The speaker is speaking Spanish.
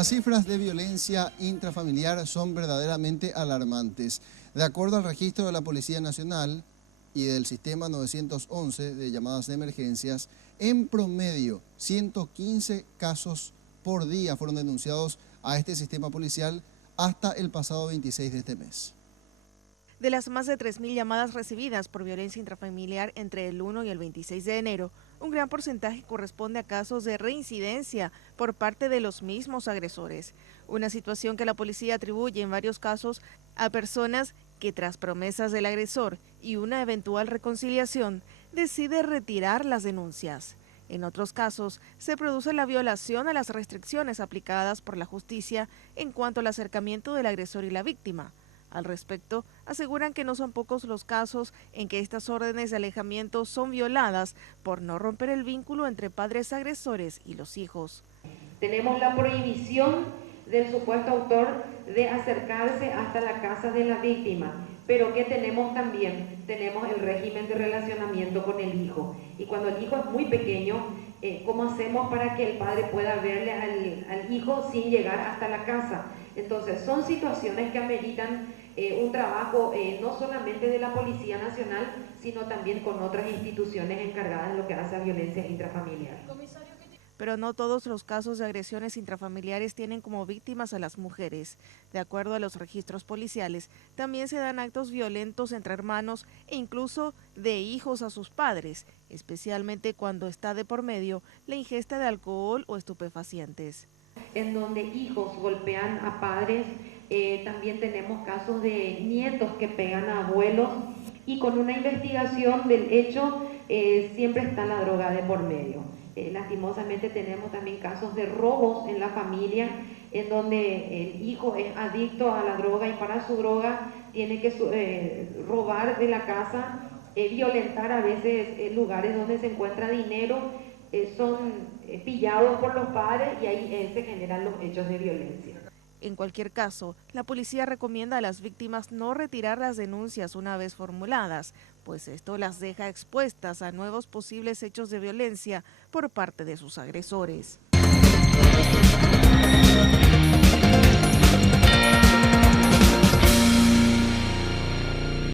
Las cifras de violencia intrafamiliar son verdaderamente alarmantes. De acuerdo al registro de la Policía Nacional y del Sistema 911 de llamadas de emergencias, en promedio 115 casos por día fueron denunciados a este sistema policial hasta el pasado 26 de este mes. De las más de 3.000 llamadas recibidas por violencia intrafamiliar entre el 1 y el 26 de enero, un gran porcentaje corresponde a casos de reincidencia por parte de los mismos agresores. Una situación que la policía atribuye en varios casos a personas que tras promesas del agresor y una eventual reconciliación decide retirar las denuncias. En otros casos, se produce la violación a las restricciones aplicadas por la justicia en cuanto al acercamiento del agresor y la víctima. Al respecto, aseguran que no son pocos los casos en que estas órdenes de alejamiento son violadas por no romper el vínculo entre padres agresores y los hijos. Tenemos la prohibición del supuesto autor de acercarse hasta la casa de la víctima, pero ¿qué tenemos también? Tenemos el régimen de relacionamiento con el hijo. Y cuando el hijo es muy pequeño, ¿cómo hacemos para que el padre pueda verle al hijo sin llegar hasta la casa? Entonces, son situaciones que ameritan un trabajo no solamente de la Policía Nacional, sino también con otras instituciones encargadas en lo que hace a violencia intrafamiliar. Pero no todos los casos de agresiones intrafamiliares tienen como víctimas a las mujeres. De acuerdo a los registros policiales, también se dan actos violentos entre hermanos e incluso de hijos a sus padres, especialmente cuando está de por medio la ingesta de alcohol o estupefacientes. En donde hijos golpean a padres, también tenemos casos de nietos que pegan a abuelos, y con una investigación del hecho siempre está la droga de por medio. Lastimosamente tenemos también casos de robos en la familia, en donde el hijo es adicto a la droga y para su droga tiene que robar de la casa, violentar a veces lugares donde se encuentra dinero, son pillados por los padres y ahí se generan los hechos de violencia. En cualquier caso, la policía recomienda a las víctimas no retirar las denuncias una vez formuladas, pues esto las deja expuestas a nuevos posibles hechos de violencia por parte de sus agresores.